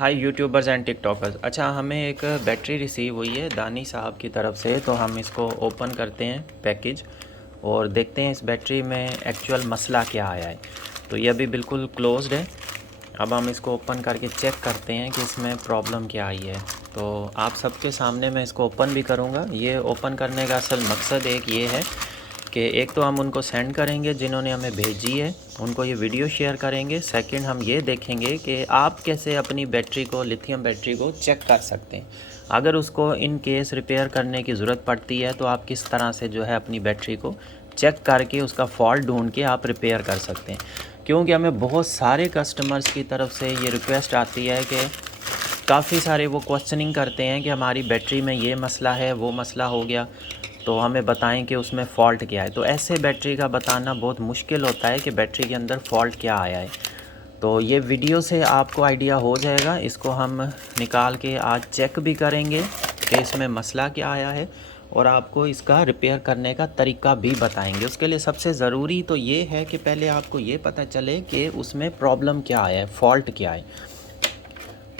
Hi YouTubers and TikTokers. अच्छा, हमें एक बैटरी रिसीव हुई है दानी साहब की तरफ से, तो हम इसको ओपन करते हैं पैकेज और देखते हैं इस बैटरी में एक्चुअल मसला क्या आया है। तो ये अभी बिल्कुल क्लोज्ड है। अब हम इसको ओपन करके चेक करते हैं कि इसमें प्रॉब्लम क्या आई है। तो आप सबके सामने मैं इसको ओपन भी करूँगा। ये ओपन करने का असल मकसद एक ये है कि एक तो हम उनको सेंड करेंगे जिन्होंने हमें भेजी है, उनको ये वीडियो शेयर करेंगे। सेकंड, हम ये देखेंगे कि आप कैसे अपनी बैटरी को, लिथियम बैटरी को चेक कर सकते हैं। अगर उसको इन केस रिपेयर करने की ज़रूरत पड़ती है तो आप किस तरह से जो है अपनी बैटरी को चेक करके उसका फॉल्ट ढूंढ के आप रिपेयर कर सकते हैं। क्योंकि हमें बहुत सारे कस्टमर्स की तरफ से ये रिक्वेस्ट आती है कि काफ़ी सारे वो क्वेश्चनिंग करते हैं कि हमारी बैटरी में ये मसला है, वो मसला हो गया, तो हमें बताएं कि उसमें फ़ॉल्ट क्या है। तो ऐसे बैटरी का बताना बहुत मुश्किल होता है कि बैटरी के अंदर फ़ॉल्ट क्या आया है। तो ये वीडियो से आपको आइडिया हो जाएगा। इसको हम निकाल के आज चेक भी करेंगे कि इसमें मसला क्या आया है और आपको इसका रिपेयर करने का तरीका भी बताएंगे। उसके लिए सबसे ज़रूरी तो ये है कि पहले आपको ये पता चले कि उसमें प्रॉब्लम क्या है, फ़ॉल्ट क्या है।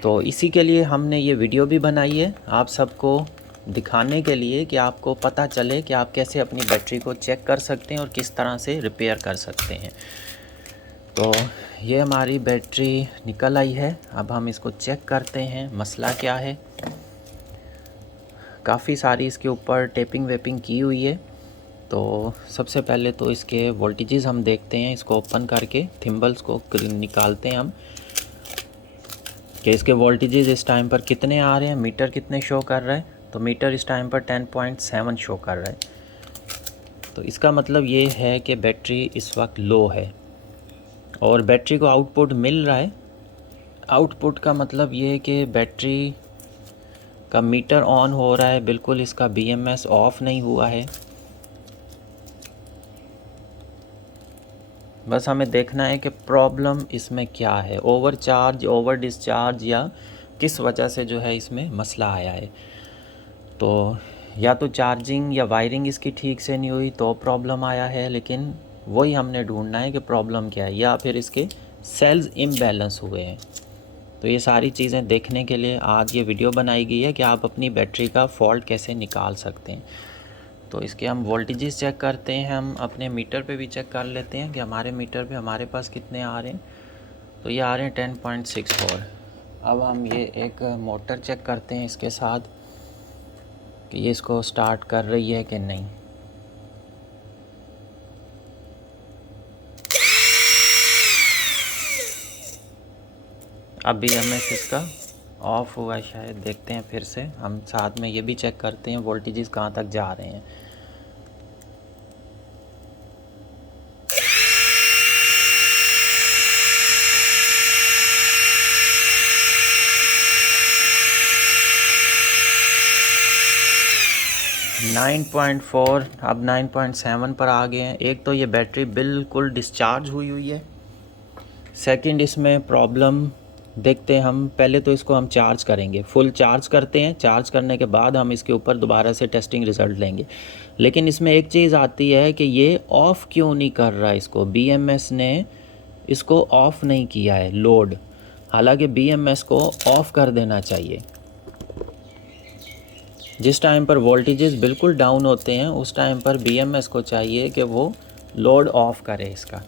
तो इसी के लिए हमने ये वीडियो भी बनाई है, आप सबको दिखाने के लिए कि आपको पता चले कि आप कैसे अपनी बैटरी को चेक कर सकते हैं और किस तरह से रिपेयर कर सकते हैं। तो ये हमारी बैटरी निकल आई है। अब हम इसको चेक करते हैं मसला क्या है। काफ़ी सारी इसके ऊपर टेपिंग वेपिंग की हुई है। तो सबसे पहले तो इसके वोल्टेजेस हम देखते हैं। इसको ओपन करके थिम्बल्स को निकालते हैं हम कि इसके वोल्टेजेस इस टाइम पर कितने आ रहे हैं, मीटर कितने शो कर रहा है। तो मीटर इस टाइम पर 10.7 शो कर रहा है। तो इसका मतलब ये है कि बैटरी इस वक्त लो है और बैटरी को आउटपुट मिल रहा है। आउटपुट का मतलब ये है कि बैटरी का मीटर ऑन हो रहा है, बिल्कुल इसका BMS ऑफ नहीं हुआ है। बस हमें देखना है कि प्रॉब्लम इसमें क्या है, ओवर चार्ज, ओवर डिस्चार्ज या किस वजह से जो है इसमें मसला आया है। तो या तो चार्जिंग या वायरिंग इसकी ठीक से नहीं हुई तो प्रॉब्लम आया है, लेकिन वही हमने ढूंढना है कि प्रॉब्लम क्या है, या फिर इसके सेल्स इम्बैलेंस हुए हैं। तो ये सारी चीज़ें देखने के लिए आज ये वीडियो बनाई गई है कि आप अपनी बैटरी का फ़ॉल्ट कैसे निकाल सकते हैं। तो इसके हम वोल्टेजेस चेक करते हैं। हम अपने मीटर पे भी चेक कर लेते हैं कि हमारे मीटर पे हमारे पास कितने आ रहे हैं। तो ये आ रहे हैं 10.64। अब हम ये एक मोटर चेक करते हैं इसके साथ कि ये इसको स्टार्ट कर रही है कि नहीं। अब भी हमें इसका ऑफ़ हुआ है शायद, देखते हैं फिर से। हम साथ में ये भी चेक करते हैं वोल्टेजेस कहाँ तक जा रहे हैं। नाइन 9.4, अब 9.7 पर आ गए हैं। एक तो ये बैटरी बिल्कुल डिस्चार्ज हुई है। सेकंड, इसमें प्रॉब्लम देखते हैं हम। पहले तो इसको हम चार्ज करेंगे, फुल चार्ज करते हैं। चार्ज करने के बाद हम इसके ऊपर दोबारा से टेस्टिंग रिज़ल्ट लेंगे। लेकिन इसमें एक चीज़ आती है कि ये ऑफ़ क्यों नहीं कर रहा, इसको BMS ने इसको ऑफ़ नहीं किया है लोड। हालांकि BMS को ऑफ़ कर देना चाहिए। जिस टाइम पर वोल्टेजेस बिल्कुल डाउन होते हैं उस टाइम पर BMS को चाहिए कि वो लोड ऑफ़ करे इसका।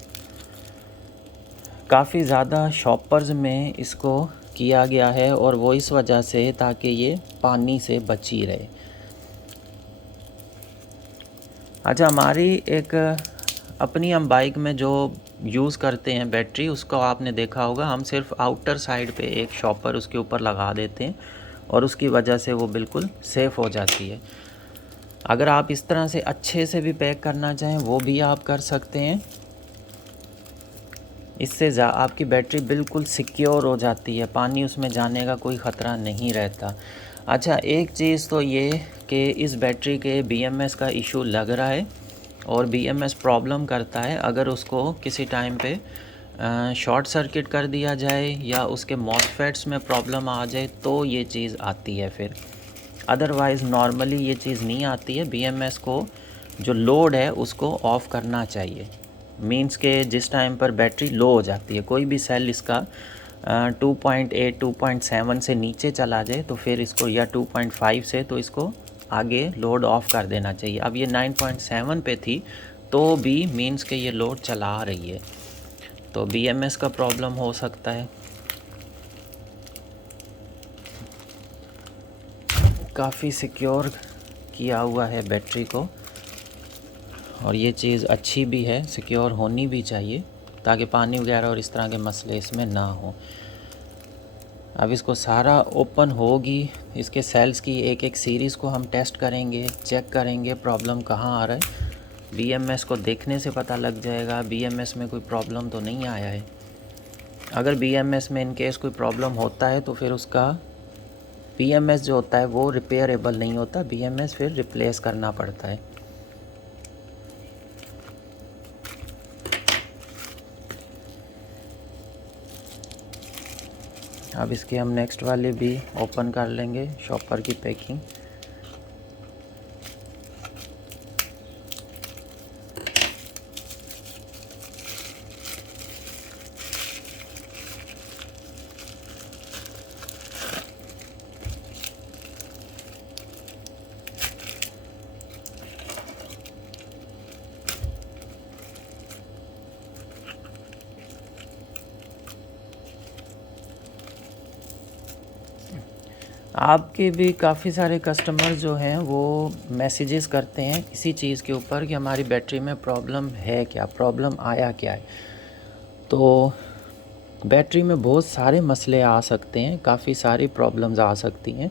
काफ़ी ज़्यादा शॉपर्स में इसको किया गया है और वो इस वजह से ताकि ये पानी से बची रहे। अच्छा, हमारी एक अपनी हम बाइक में जो यूज़ करते हैं बैटरी, उसको आपने देखा होगा, हम सिर्फ आउटर साइड पे एक शॉपर उसके ऊपर लगा देते हैं और उसकी वजह से वो बिल्कुल सेफ़ हो जाती है। अगर आप इस तरह से अच्छे से भी पैक करना चाहें वो भी आप कर सकते हैं। इससे आपकी बैटरी बिल्कुल सिक्योर हो जाती है, पानी उसमें जाने का कोई ख़तरा नहीं रहता। अच्छा, एक चीज़ तो ये कि इस बैटरी के BMS का इशू लग रहा है और BMS प्रॉब्लम करता है। अगर उसको किसी टाइम पे शॉर्ट सर्किट कर दिया जाए या उसके मॉसफेट्स में प्रॉब्लम आ जाए तो ये चीज़ आती है फिर। अदरवाइज़ नॉर्मली ये चीज़ नहीं आती है। BMS को जो लोड है उसको ऑफ़ करना चाहिए। मींस के जिस टाइम पर बैटरी लो हो जाती है, कोई भी सेल इसका 2.8 2.7 से नीचे चला जाए तो फिर इसको, या 2.5 से, तो इसको आगे लोड ऑफ कर देना चाहिए। अब ये 9.7 पे थी तो भी मीन्स के ये लोड चला रही है, तो BMS का प्रॉब्लम हो सकता है। काफ़ी सिक्योर किया हुआ है बैटरी को, और ये चीज़ अच्छी भी है, सिक्योर होनी भी चाहिए ताकि पानी वगैरह और इस तरह के मसले इसमें ना हो। अब इसको सारा ओपन होगी, इसके सेल्स की एक एक सीरीज़ को हम टेस्ट करेंगे, चेक करेंगे प्रॉब्लम कहाँ आ रहा है। BMS को देखने से पता लग जाएगा BMS में कोई प्रॉब्लम तो नहीं आया है। अगर BMS में इन केस कोई प्रॉब्लम होता है तो फिर उसका BMS जो होता है वो रिपेयरेबल नहीं होता, BMS फिर रिप्लेस करना पड़ता है। अब इसकी हम नेक्स्ट वाली भी ओपन कर लेंगे, शॉपर की पैकिंग। आपके भी काफ़ी सारे कस्टमर जो हैं वो मैसेजेस करते हैं इसी चीज़ के ऊपर कि हमारी बैटरी में प्रॉब्लम है क्या, प्रॉब्लम आया क्या है। तो बैटरी में बहुत सारे मसले आ सकते हैं, काफ़ी सारी प्रॉब्लम्स आ सकती हैं,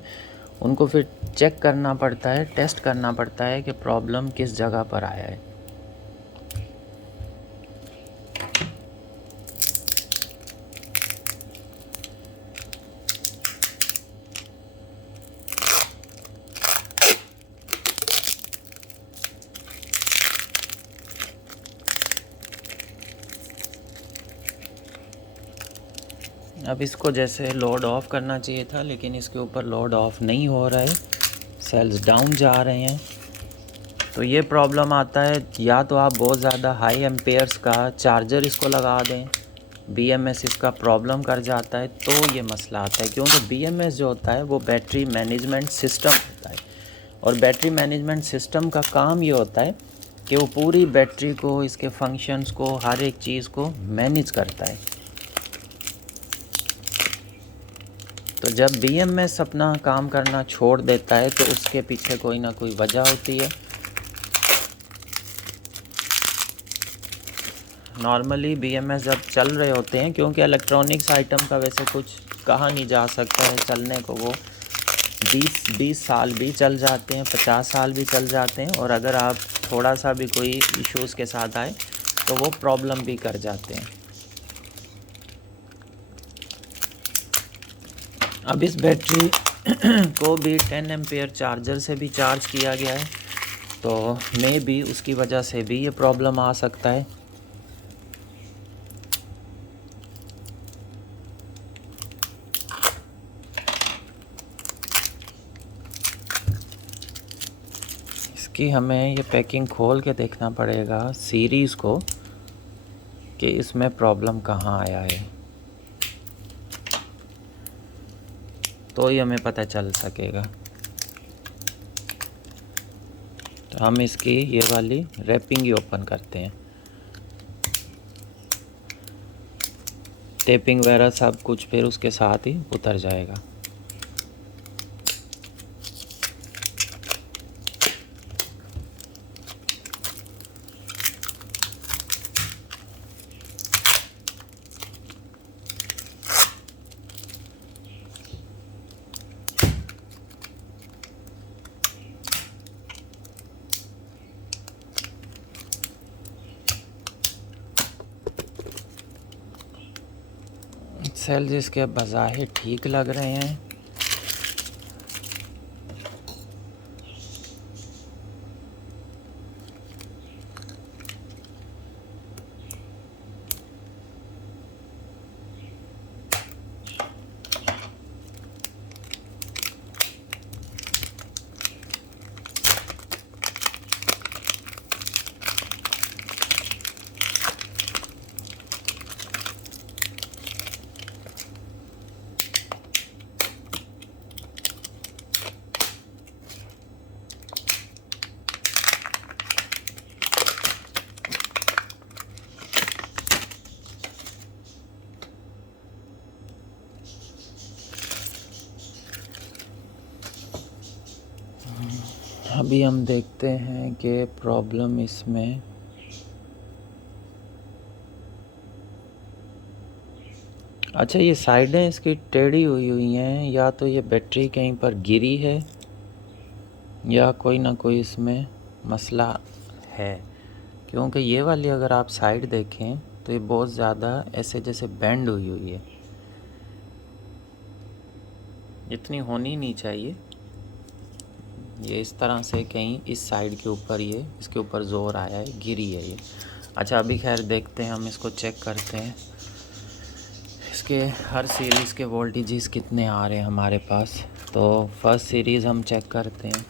उनको फिर चेक करना पड़ता है, टेस्ट करना पड़ता है कि प्रॉब्लम किस जगह पर आया है। अब इसको जैसे लोड ऑफ करना चाहिए था, लेकिन इसके ऊपर लोड ऑफ नहीं हो रहा है, सेल्स डाउन जा रहे हैं। तो ये प्रॉब्लम आता है, या तो आप बहुत ज़्यादा हाई एम्पेयर्स का चार्जर इसको लगा दें, BMS इसका प्रॉब्लम कर जाता है, तो ये मसला आता है। क्योंकि BMS जो होता है वो बैटरी मैनेजमेंट सिस्टम होता है, और बैटरी मैनेजमेंट सिस्टम का काम ये होता है कि वो पूरी बैटरी को, इसके फंक्शंस को, हर एक चीज़ को मैनेज करता है। तो जब BMS अपना काम करना छोड़ देता है तो उसके पीछे कोई ना कोई वजह होती है। नॉर्मली BMS जब चल रहे होते हैं, क्योंकि इलेक्ट्रॉनिक्स आइटम का वैसे कुछ कहा नहीं जा सकता है चलने को, वो 20 साल भी चल जाते हैं, 50 साल भी चल जाते हैं, और अगर आप थोड़ा सा भी कोई इश्यूज़ के साथ आए तो वो प्रॉब्लम भी कर जाते हैं। अब इस बैटरी को भी 10 एम्पेयर चार्जर से भी चार्ज किया गया है, तो मे भी उसकी वजह से भी ये प्रॉब्लम आ सकता है। इसकी हमें ये पैकिंग खोल के देखना पड़ेगा सीरीज़ को कि इसमें प्रॉब्लम कहाँ आया है, तो ही हमें पता चल सकेगा। तो हम इसकी ये वाली रैपिंग ही ओपन करते हैं, टेपिंग वगैरह सब कुछ फिर उसके साथ ही उतर जाएगा। सेल्स इसके बज़ाहिर ठीक लग रहे हैं, अभी हम देखते हैं कि प्रॉब्लम इसमें अच्छा, ये साइडें इसकी टेढ़ी हुई हैं, या तो ये बैटरी कहीं पर गिरी है या कोई ना कोई इसमें मसला है, क्योंकि ये वाली अगर आप साइड देखें तो ये बहुत ज़्यादा ऐसे जैसे बेंड हुई है। इतनी होनी नहीं चाहिए, ये इस तरह से कहीं इस साइड के ऊपर ये इसके ऊपर ज़ोर आया है, गिरी है ये। अच्छा, अभी खैर देखते हैं, हम इसको चेक करते हैं इसके हर सीरीज़ के वोल्टेजेस कितने आ रहे हैं हमारे पास। तो फर्स्ट सीरीज़ हम चेक करते हैं।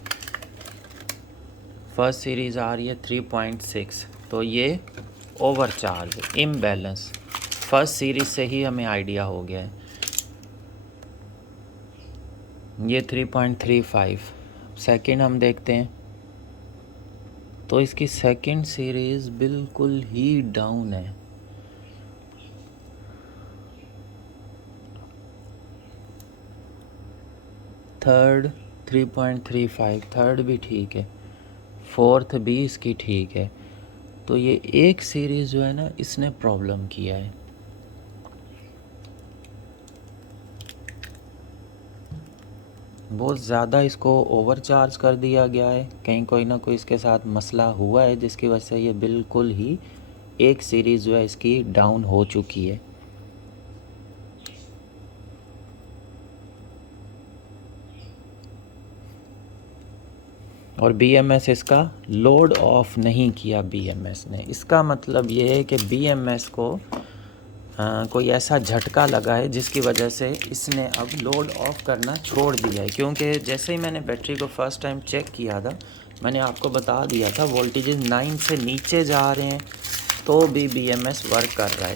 फर्स्ट सीरीज़ आ रही है 3.6, तो ये ओवरचार्ज, इम्बैलेंस, फर्स्ट सीरीज़ से ही हमें आइडिया हो गया है। ये 3.35। सेकंड हम देखते हैं, तो इसकी सेकंड सीरीज़ बिल्कुल ही डाउन है। थर्ड 3.35, थर्ड भी ठीक है, फोर्थ भी इसकी ठीक है। तो ये एक सीरीज़ जो है ना, इसने प्रॉब्लम किया है। बहुत ज़्यादा इसको ओवरचार्ज कर दिया गया है, कहीं कोई ना कोई इसके साथ मसला हुआ है, जिसकी वजह से ये बिल्कुल ही एक सीरीज़ जो है इसकी डाउन हो चुकी है। और BMS इसका लोड ऑफ नहीं किया BMS ने। इसका मतलब ये है कि BMS को कोई ऐसा झटका लगा है जिसकी वजह से इसने अब लोड ऑफ करना छोड़ दिया है। क्योंकि जैसे ही मैंने बैटरी को फ़र्स्ट टाइम चेक किया था, मैंने आपको बता दिया था वोल्टेजेस 9 से नीचे जा रहे हैं तो भी BMS वर्क कर रहा है।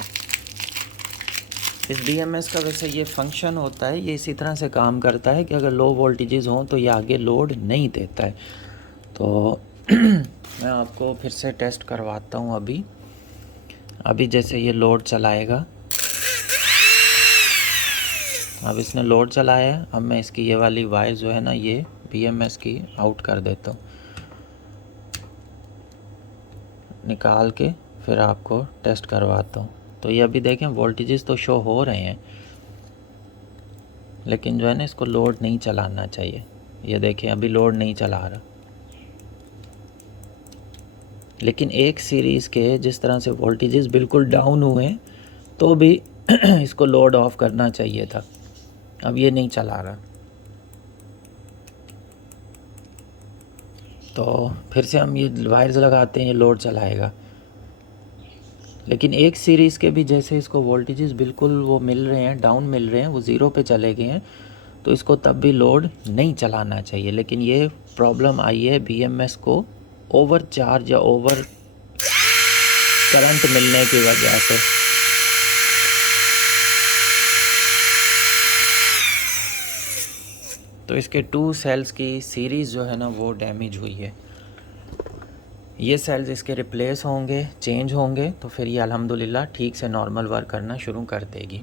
इस BMS का वैसे ये फंक्शन होता है, ये इसी तरह से काम करता है कि अगर लो वोल्टेजेस हों तो ये आगे लोड नहीं देता है। तो मैं आपको फिर से टेस्ट करवाता हूँ। अभी जैसे ये लोड चलाएगा, अब इसने लोड चलाया है। अब मैं इसकी ये वाली वायर जो है ना, ये BMS की आउट कर देता हूँ, निकाल के फिर आपको टेस्ट करवाता हूँ। तो ये अभी देखें वोल्टेजेस तो शो हो रहे हैं, लेकिन जो है ना इसको लोड नहीं चलाना चाहिए। ये देखें अभी लोड नहीं चला रहा, लेकिन एक सीरीज़ के जिस तरह से वोल्टेजेस बिल्कुल डाउन हुए हैं तो भी इसको लोड ऑफ करना चाहिए था। अब ये नहीं चला रहा, तो फिर से हम ये वायर्स लगाते हैं, ये लोड चलाएगा। लेकिन एक सीरीज़ के भी जैसे इसको वोल्टेजेस बिल्कुल वो मिल रहे हैं, डाउन मिल रहे हैं, वो ज़ीरो पे चले गए हैं, तो इसको तब भी लोड नहीं चलाना चाहिए। लेकिन ये प्रॉब्लम आई है BMS को ओवर चार्ज या ओवर करंट मिलने की वजह से। तो इसके 2 सेल्स की सीरीज़ जो है ना वो डैमेज हुई है। ये सेल्स इसके रिप्लेस होंगे, चेंज होंगे, तो फिर ये अल्हम्दुलिल्लाह ठीक से नॉर्मल वर्क करना शुरू कर देगी।